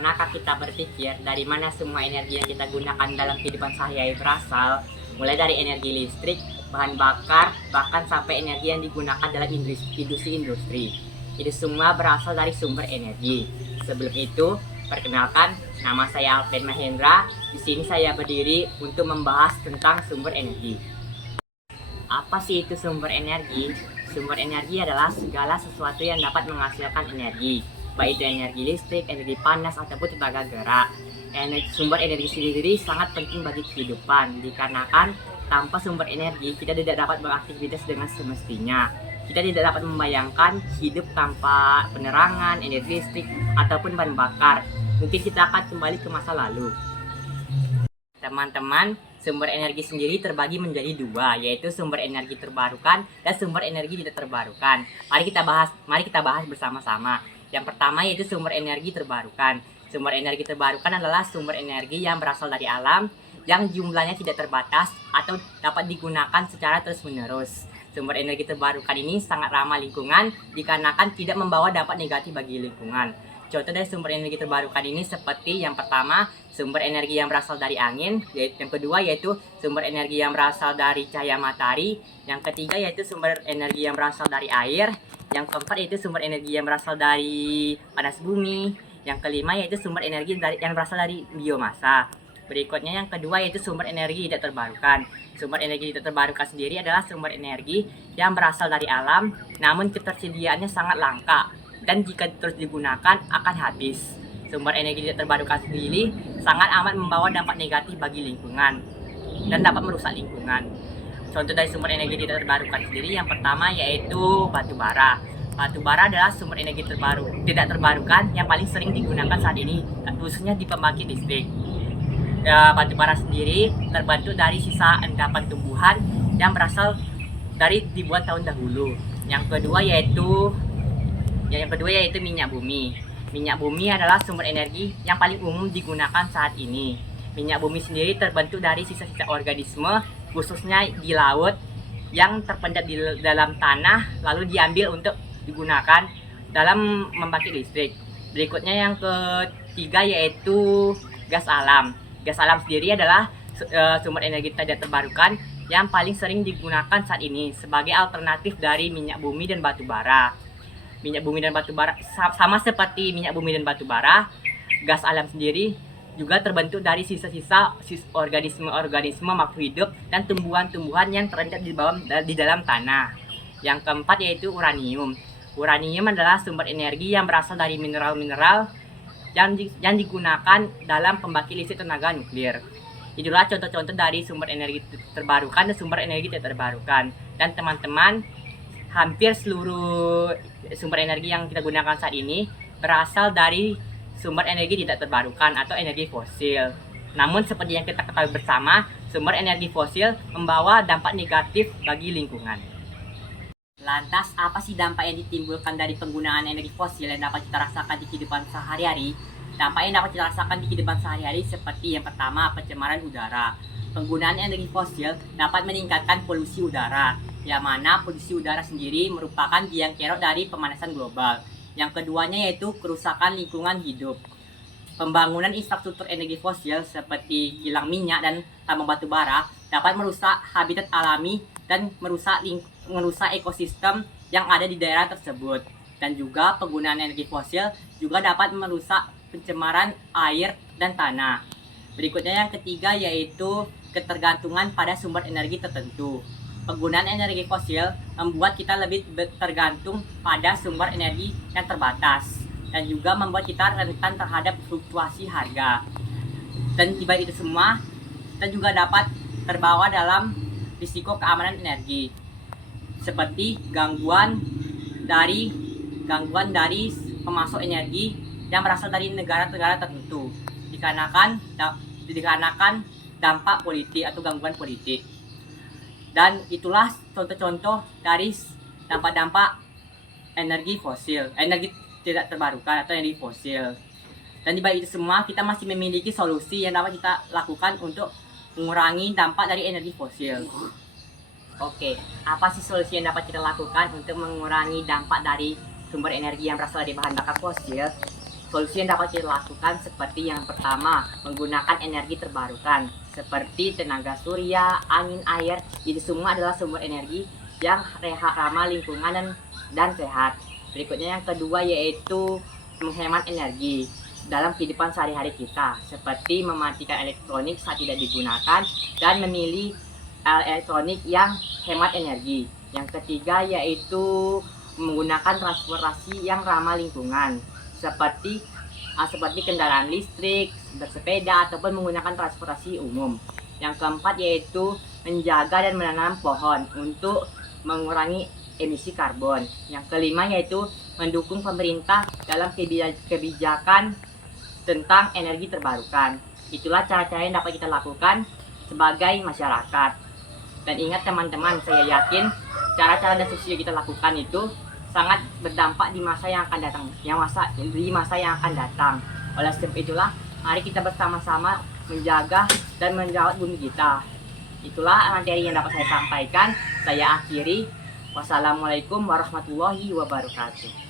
Pernahkah kita berpikir dari mana semua energi yang kita gunakan dalam kehidupan sehari-hari berasal? Mulai dari energi listrik, bahan bakar, bahkan sampai energi yang digunakan dalam industri-industri. Itu semua berasal dari sumber energi. Sebelum itu, perkenalkan, nama saya Alvin Mahendra. Di sini saya berdiri untuk membahas tentang sumber energi. Apa sih itu sumber energi? Sumber energi adalah segala sesuatu yang dapat menghasilkan energi, baik itu energi listrik, energi panas, ataupun tenaga gerak. Sumber energi sendiri sangat penting bagi kehidupan, dikarenakan tanpa sumber energi kita tidak dapat beraktivitas dengan semestinya. Kita tidak dapat membayangkan hidup tanpa penerangan, energi listrik, ataupun bahan bakar. Mungkin kita akan kembali ke masa lalu. Teman-teman, sumber energi sendiri terbagi menjadi dua, yaitu sumber energi terbarukan dan sumber energi tidak terbarukan. Mari kita bahas bersama-sama. Yang pertama yaitu sumber energi terbarukan. Sumber energi terbarukan adalah sumber energi yang berasal dari alam, yang jumlahnya tidak terbatas atau dapat digunakan secara terus-menerus. Sumber energi terbarukan ini sangat ramah lingkungan dikarenakan tidak membawa dampak negatif bagi lingkungan. Contoh dari sumber energi terbarukan ini seperti yang pertama, sumber energi yang berasal dari angin, yang kedua yaitu sumber energi yang berasal dari cahaya matahari, yang ketiga yaitu sumber energi yang berasal dari air, yang keempat yaitu sumber energi yang berasal dari panas bumi, yang kelima yaitu sumber energi yang berasal dari biomasa. Berikutnya yang kedua yaitu sumber energi tidak terbarukan. Sumber energi tidak terbarukan sendiri adalah sumber energi yang berasal dari alam, namun ketersediaannya sangat langka dan jika terus digunakan akan habis. Sumber energi tidak terbarukan sendiri sangat amat membawa dampak negatif bagi lingkungan dan dapat merusak lingkungan. Contoh dari sumber energi tidak terbarukan sendiri yang pertama yaitu batu bara. Batu bara adalah sumber energi tidak terbarukan yang paling sering digunakan saat ini, khususnya di pembangkit listrik. Batu bara sendiri terbentuk dari sisa endapan tumbuhan yang berasal dari ribuan tahun dahulu. Yang kedua yaitu minyak bumi. Minyak bumi adalah sumber energi yang paling umum digunakan saat ini. Minyak bumi sendiri terbentuk dari sisa-sisa organisme, khususnya di laut, yang terpendam di dalam tanah, lalu diambil untuk digunakan dalam membangkit listrik. Berikutnya yang ketiga yaitu gas alam. Gas alam sendiri adalah sumber energi tidak terbarukan yang paling sering digunakan saat ini sebagai alternatif dari minyak bumi dan batu bara. Minyak bumi dan batu bara sama seperti minyak bumi dan batu bara, gas alam sendiri juga terbentuk dari sisa-sisa organisme-organisme makhluk hidup dan tumbuhan-tumbuhan yang terendam di dalam tanah. Yang keempat yaitu uranium. Uranium adalah sumber energi yang berasal dari mineral-mineral yang digunakan dalam pembangkit listrik tenaga nuklir. Itulah contoh-contoh dari sumber energi terbarukan dan sumber energi tidak terbarukan. Dan teman-teman, hampir seluruh sumber energi yang kita gunakan saat ini berasal dari sumber energi tidak terbarukan atau energi fosil. Namun seperti yang kita ketahui bersama, sumber energi fosil membawa dampak negatif bagi lingkungan. Lantas, apa sih dampak yang ditimbulkan dari penggunaan energi fosil yang dapat kita rasakan di kehidupan sehari-hari? Dampak yang dapat kita rasakan di kehidupan sehari-hari seperti yang pertama, pencemaran udara. Penggunaan energi fosil dapat meningkatkan polusi udara, yang mana polusi udara sendiri merupakan biang kerok dari pemanasan global. Yang keduanya yaitu kerusakan lingkungan hidup. Pembangunan infrastruktur energi fosil seperti kilang minyak dan tambang batu bara dapat merusak habitat alami dan merusak ekosistem yang ada di daerah tersebut. Dan juga penggunaan energi fosil juga dapat merusak pencemaran air dan tanah. Berikutnya yang ketiga yaitu ketergantungan pada sumber energi tertentu. Penggunaan energi fosil membuat kita lebih tergantung pada sumber energi yang terbatas dan juga membuat kita rentan terhadap fluktuasi harga. Dan tiba itu semua, kita juga dapat terbawa dalam risiko keamanan energi seperti gangguan dari pemasok energi yang berasal dari negara-negara tertentu dikarenakan dampak politik atau gangguan politik. Dan itulah contoh-contoh dari dampak-dampak energi fosil, energi tidak terbarukan atau energi fosil. Dan di balik itu semua, kita masih memiliki solusi yang dapat kita lakukan untuk mengurangi dampak dari energi fosil. Oke, apa sih solusi yang dapat kita lakukan untuk mengurangi dampak dari sumber energi yang berasal dari bahan bakar fosil? Solusi yang dapat kita lakukan seperti yang pertama, menggunakan energi terbarukan seperti tenaga surya, angin, air. Itu semua adalah sumber energi yang ramah lingkungan dan sehat. Berikutnya yang kedua yaitu menghemat energi dalam kehidupan sehari-hari kita, seperti mematikan elektronik saat tidak digunakan dan memilih elektronik yang hemat energi. Yang ketiga yaitu menggunakan transportasi yang ramah lingkungan seperti kendaraan listrik, bersepeda ataupun menggunakan transportasi umum. Yang keempat yaitu menjaga dan menanam pohon untuk mengurangi emisi karbon. Yang kelima yaitu mendukung pemerintah dalam kebijakan tentang energi terbarukan. Itulah cara-cara yang dapat kita lakukan sebagai masyarakat. Dan ingat teman-teman, saya yakin cara-cara dan solusi yang kita lakukan itu sangat berdampak di masa yang akan datang, Oleh sebab itulah, mari kita bersama-sama menjaga dan merawat bumi kita. Itulah materi yang dapat saya sampaikan. Saya akhiri. Wassalamualaikum warahmatullahi wabarakatuh.